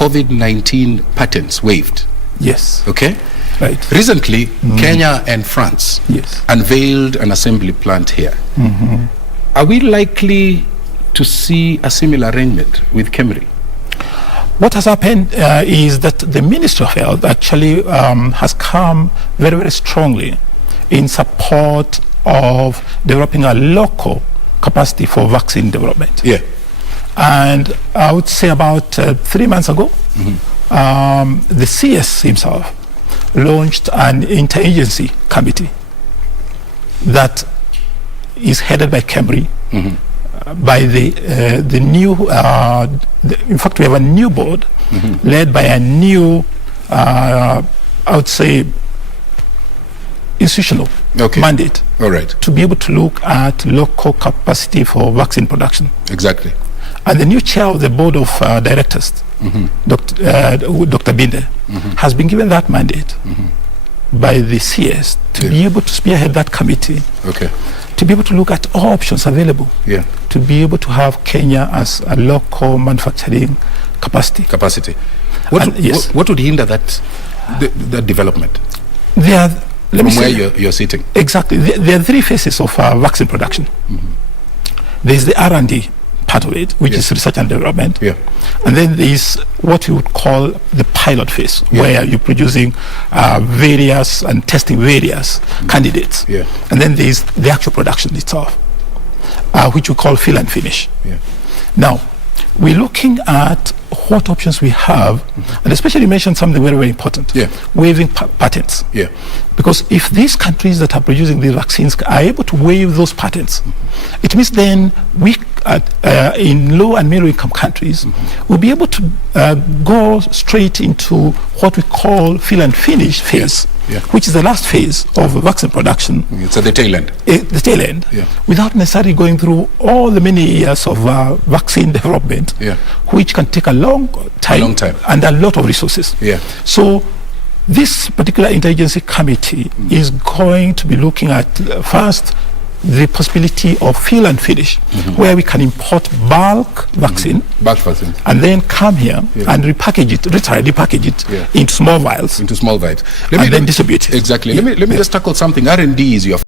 COVID-19 patents waived. Yes. Okay? Right. Recently, Kenya and France unveiled an assembly plant here. Are we likely to see a similar arrangement with KEMRI? What has happened is that the Ministry of Health actually has come very, very strongly in support of developing a local capacity for vaccine development. Yeah. And I would say about 3 months ago, the CS himself launched an interagency committee that is headed by KEMRI, by the new, in fact, we have a new board led by a new, I would say, institutional mandate. All right. To be able to look at local capacity for vaccine production. Exactly. And the new chair of the board of directors, Dr. Binde, has been given that mandate by the CS to be able to spearhead that committee, to be able to look at all options available, to be able to have Kenya as a local manufacturing capacity. What would hinder that development? From where you're sitting? Exactly. There are three phases of vaccine production. There's the R&D part of it, which is research and development. And then there's what you would call the pilot phase, where you're producing various and testing various candidates. And then there's the actual production itself, which we call fill and finish. Now, we're looking at what options we have, and especially you mentioned something very, very important, waiving patents. Because if these countries that are producing these vaccines are able to waive those patents, it means then we, in low and middle income countries, will be able to go straight into what we call fill and finish phase, which is the last phase of vaccine production. It's at the tail end. The tail end, without necessarily going through all the many years of vaccine development, which can take a long time and a lot of resources. So this particular interagency committee is going to be looking at first the possibility of fill and finish, where we can import bulk vaccine, and then come here and repackage it, repackage it into small vials. And then distribute it. Exactly. Let me just tackle something. R&D is your